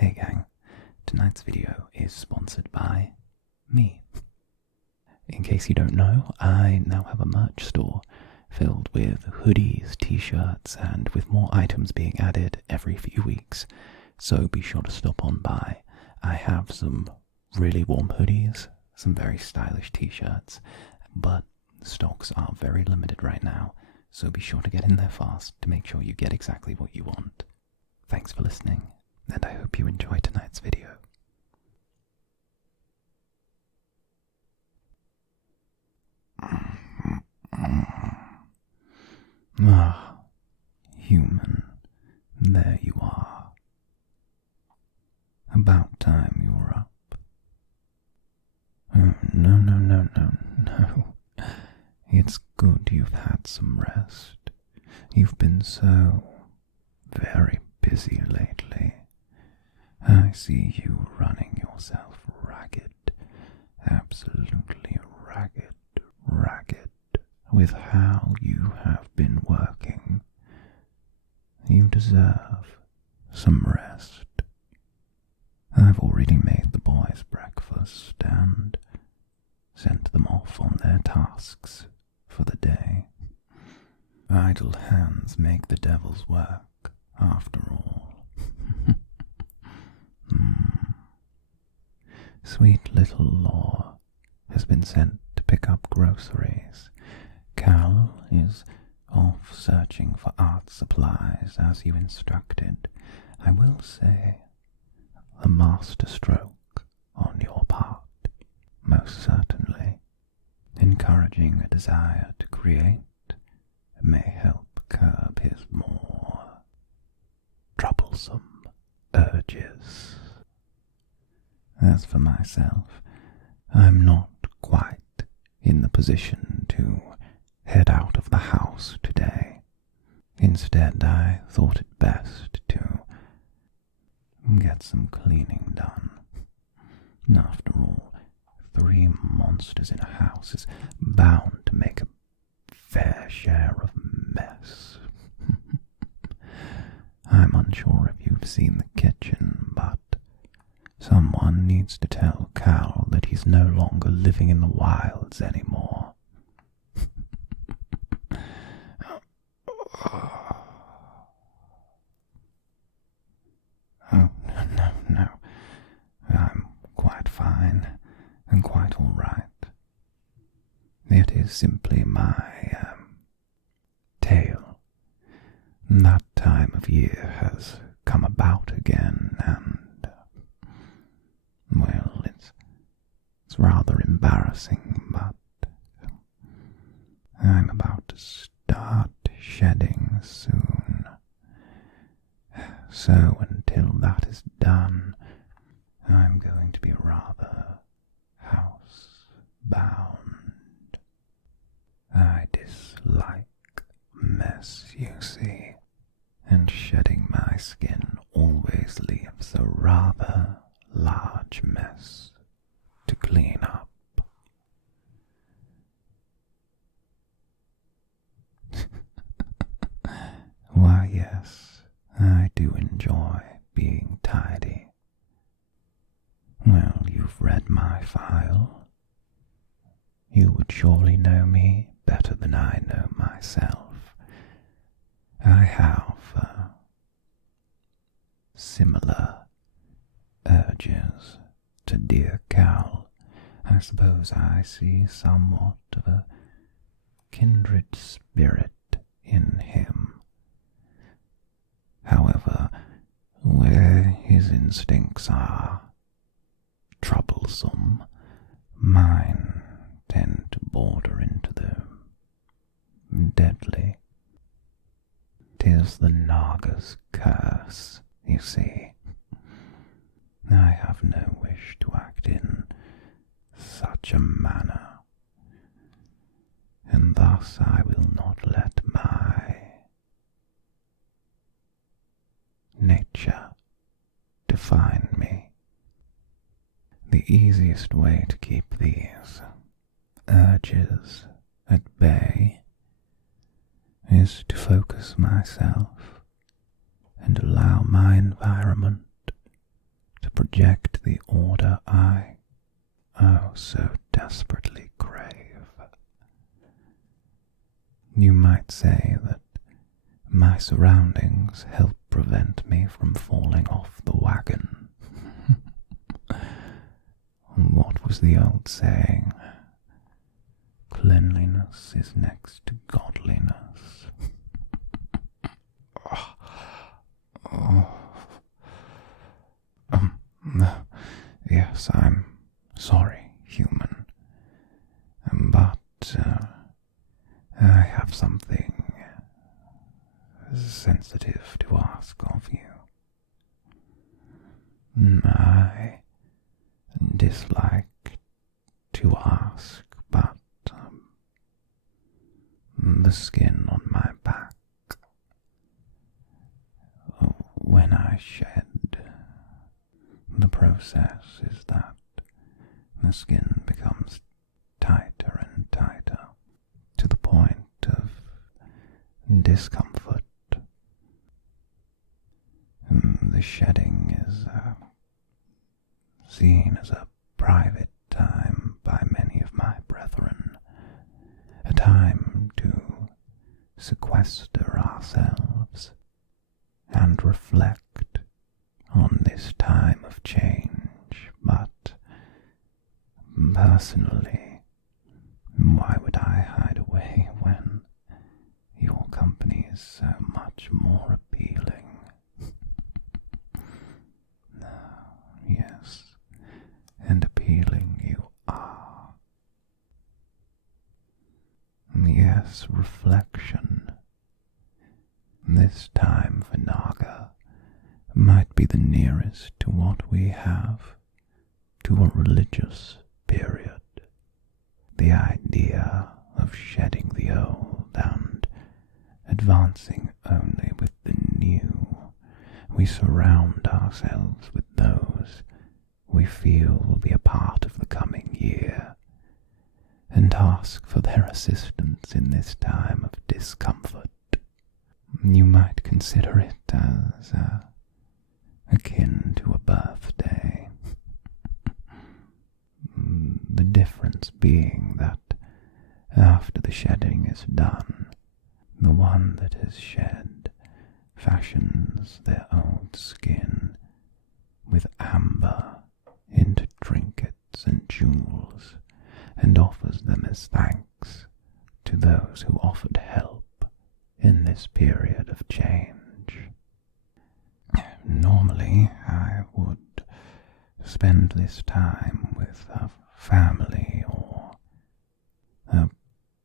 Hey gang, tonight's video is sponsored by me. In case you don't know, I now have a merch store filled with hoodies, t-shirts, and with more items being added every few weeks, so be sure to stop on by. I have some really warm hoodies, some very stylish t-shirts, but stocks are very limited right now, so be sure to get in there fast to make sure you get exactly what you want. Thanks for listening, and I hope you enjoy tonight's video. Ah, human, there you are. About time you were up. Oh, no. It's good you've had some rest. You've been so very busy lately. I see you running yourself ragged, absolutely ragged, with how you have been working. You deserve some rest. I've already made the boys breakfast and sent them off on their tasks for the day. Idle hands make the devil's work, after all. Sweet little Law has been sent to pick up groceries. Cal is off searching for art supplies as you instructed. I will say, a master stroke on your part, most certainly. Encouraging a desire to create may help curb his more troublesome urges. As for myself, I'm not quite in the position to head out of the house today. Instead, I thought it best to get some cleaning done. After all, 3 monsters in a house is bound to make a fair share of mess. I'm unsure if you've seen the kitchen, but someone needs to tell Cal that he's no longer living in the wilds anymore. Oh, no. I'm quite fine and quite all right. It is simply my tale. That time of year has come about again, and well, it's rather embarrassing, but I'm about to start shedding soon. So until that is done, I'm going to be rather housebound. I dislike mess, you see, and shedding my skin always leaves a rather large mess to clean up. Why, yes, I do enjoy being tidy. Well, you've read my file. You would surely know me better than I know myself. I have similar urges to dear Cal. I suppose I see somewhat of a kindred spirit in him. However, where his instincts are troublesome, mine tend to border into the deadly. 'Tis the Naga's curse, you see. I have no wish to act in such a manner, and thus I will not let my nature define me. The easiest way to keep these urges at bay is to focus myself and allow my environment to project the order I oh so desperately crave. You might say that my surroundings help prevent me from falling off the wagon. What was the old saying? Cleanliness is next to godliness. Yes, I'm sorry, human, but I have something sensitive to ask of you. I dislike to ask, but the skin on my back, when I shed, the process is that the skin becomes tighter and tighter to the point of discomfort. The shedding is seen as a private time by many of my brethren, a time to sequester ourselves and reflect on this time of change, but personally, why would I hide away when your company is so much more appealing? Yes, and appealing you are. Yes, reflection. This time for Naga might be the nearest to what we have to a religious period. The idea of shedding the old and advancing only with the new. We surround ourselves with those we feel will be a part of the coming year, and ask for their assistance in this time of discomfort. You might consider it as akin to a birthday. The difference being that after the shedding is done, the one that is shed fashions their old skin with amber into trinkets and jewels, and offers them as thanks to those who offered help in this period of change. Normally, I would spend this time with a family or a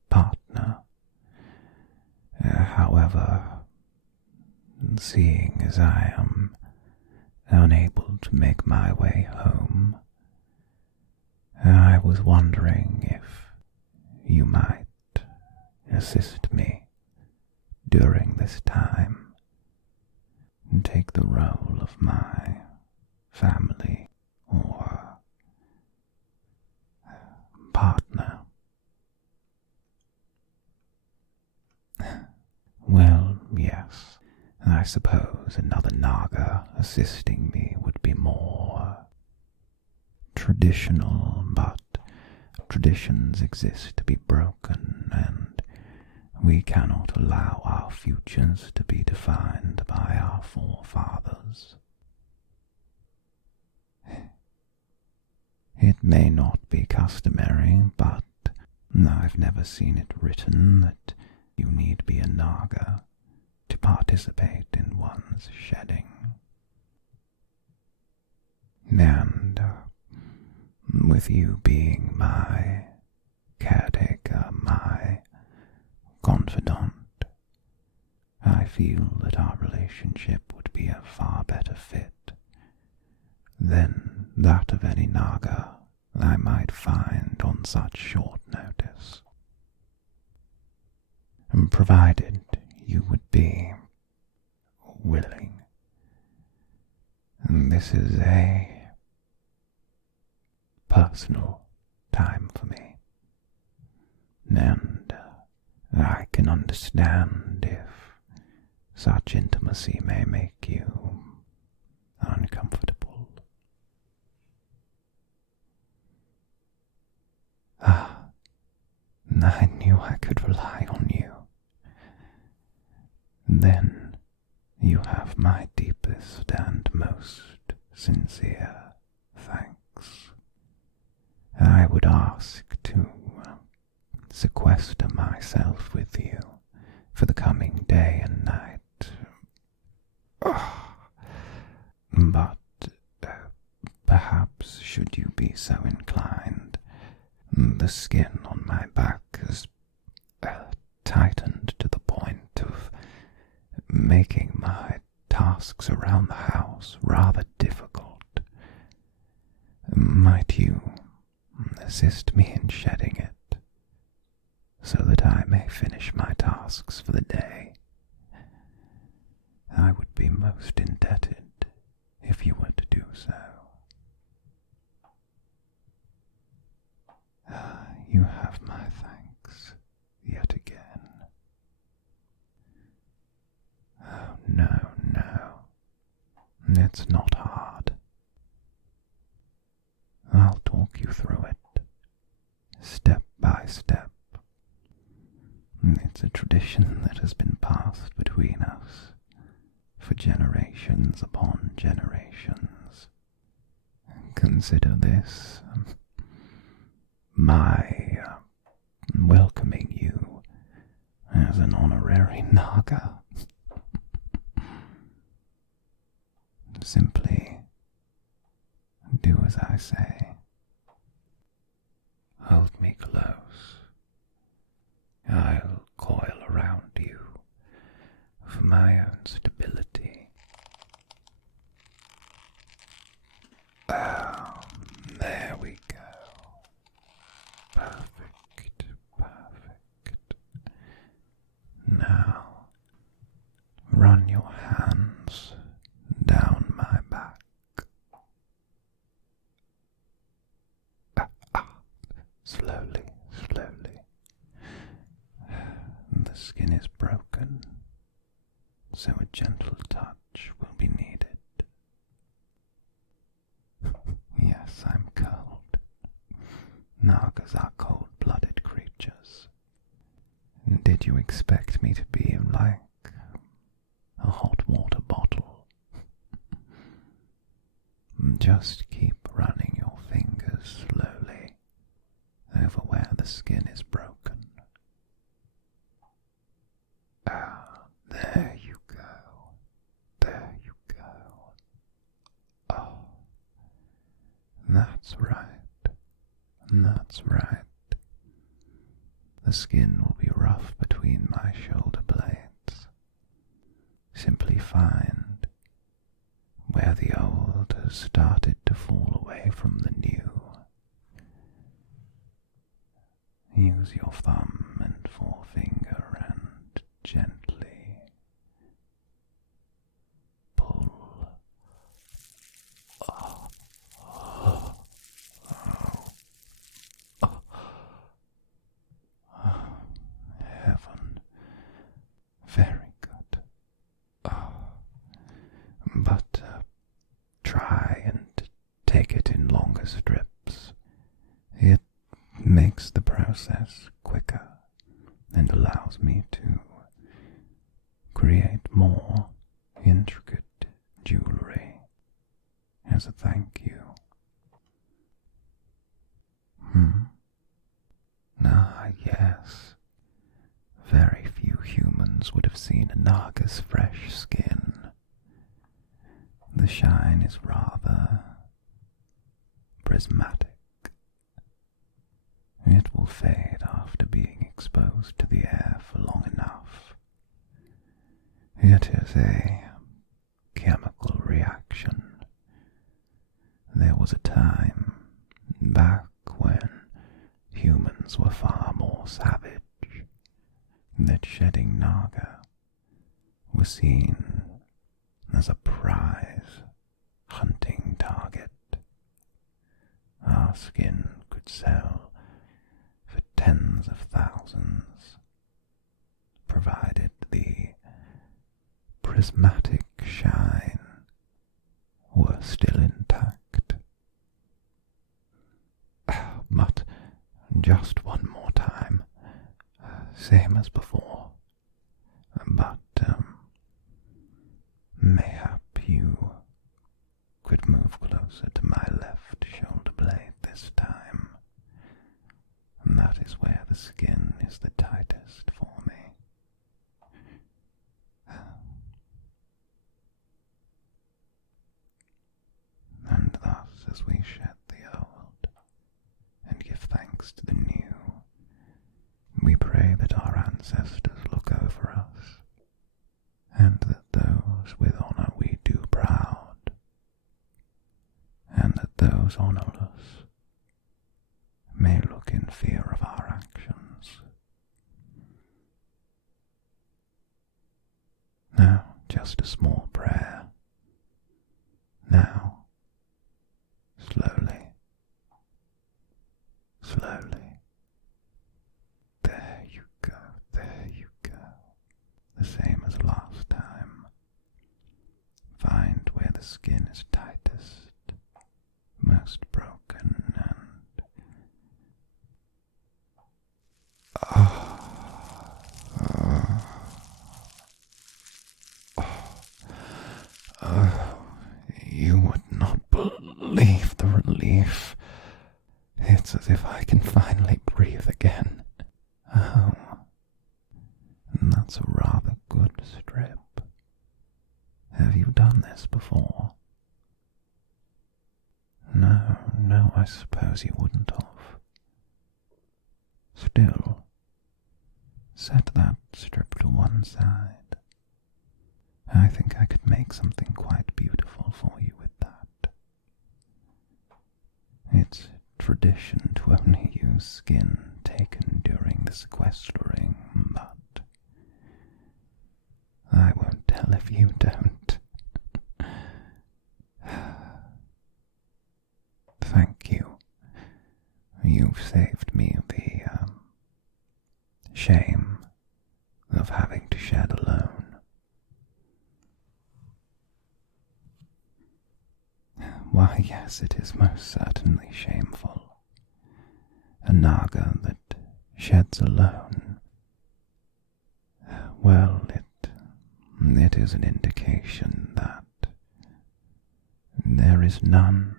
partner. However, seeing as I am unable to make my way home, I was wondering if you might assist me during this time and take the role of my family or partner. Well, yes, I suppose another Naga assisting me would be more traditional, but traditions exist to be broken, and we cannot allow our futures to be defined by our forefathers. It may not be customary, but I've never seen it written that you need be a Naga to participate in one's shedding. And with you being my caretaker, my confidant, I feel that our relationship would be a far better fit than that of any Naga I might find on such short notice. And provided you would be willing. And this is a personal time for me, and I can understand if such intimacy may make you uncomfortable. I knew I could rely on you. Then you have my deepest and most sincere thanks. I would ask to sequester myself with you for the coming day and night. But perhaps, should you be so inclined, the skin on my back has tightened to the point of making my tasks around the house rather difficult. Might you assist me in shedding it, so that I may finish my tasks for the day? I would be most indebted if you were to do so. You have my thanks yet again. Oh, no, it's not hard. I'll talk you through it, step by step. It's a tradition that has been passed between us for generations upon generations. Consider this my welcoming you as an honorary Naga. Simply do as I say. Hold me close. I'll coil around you for my own stability. Oh, there we go. Perfect. Now, run your hands down my back. Slowly. The skin is broken, so a gentle touch will be needed. Yes, I'm cold. Nagas are cold-blooded creatures. Did you expect me to be like a hot water bottle? Just keep running your fingers slowly over where the skin is broken. There you go. Oh, that's right. The skin will be rough between my shoulder blades. Simply find where the old has started to fall away from the new. Use your thumb and forefinger and gently pull. Heaven. Very good. But try and take it in longer strips. It makes the process quicker and allows me to create more intricate jewelry as a thank you. Yes. Very few humans would have seen a Naga's fresh skin. The shine is rather prismatic. It will fade after being exposed to the air for long enough. It is a chemical reaction. There was a time back when humans were far more savage that shedding Naga was seen as a prize hunting target. Our skin could sell for tens of thousands, provided the prismatic shine were still intact. But just one more time, same as before, but mayhap you could move closer to my left shoulder blade this time. And that is where the skin is the tightest for me. And thus, as we shed the old and give thanks to the new, we pray that our ancestors look over us, and that those with honour we do proud, and that those honourless may look in fear of our actions. Now, just a small prayer. Now, slowly, slowly. There you go, there you go. The same as last time. Find where the skin is tightest, most broken, and you would not believe the relief. It's as if I can finally breathe again. Oh, that's a rather good strip. Have you done this before? No, I suppose you wouldn't have. Still, set that strip to one side. I think I could make something quite beautiful for you with that. It's tradition to only use skin taken during the sequestering, but I won't tell if you don't. Thank you. You've saved me the shame of having to shed alone. Why, yes, it is most certainly shameful. A Naga that sheds alone. Well, it is an indication that there is none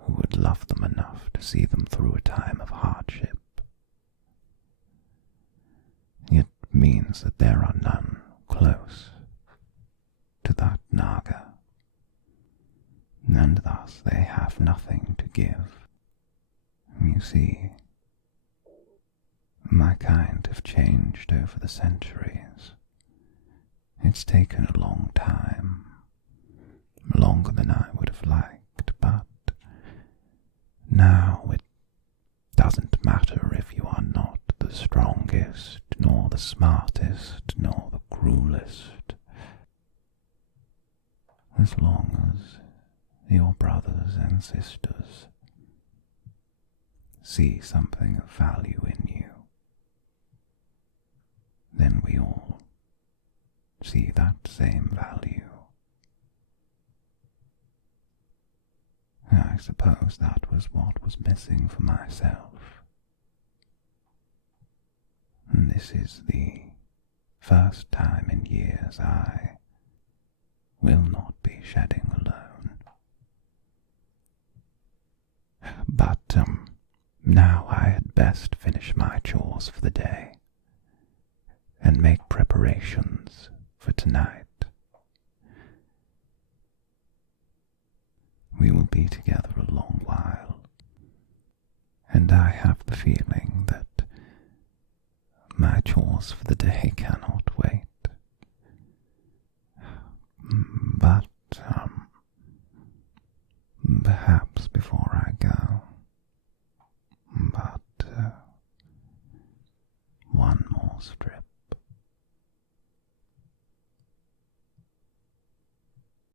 who would love them enough to see them through a time of hardship. It means that there are none close to that Naga, and thus they have nothing to give. You see, my kind have changed over the centuries. It's taken a long time, longer than I would have liked, but now it doesn't matter if you are not the strongest, nor the smartest, nor the cruelest, as long as your brothers and sisters see something of value in you, then we all see that same value. I suppose that was what was missing for myself. And this is the first time in years I will not be shedding alone. But now I had best finish my chores for the day and make preparations for tonight. We will be together a long while, and I have the feeling that my chores for the day cannot wait. But perhaps before I go, one more strip.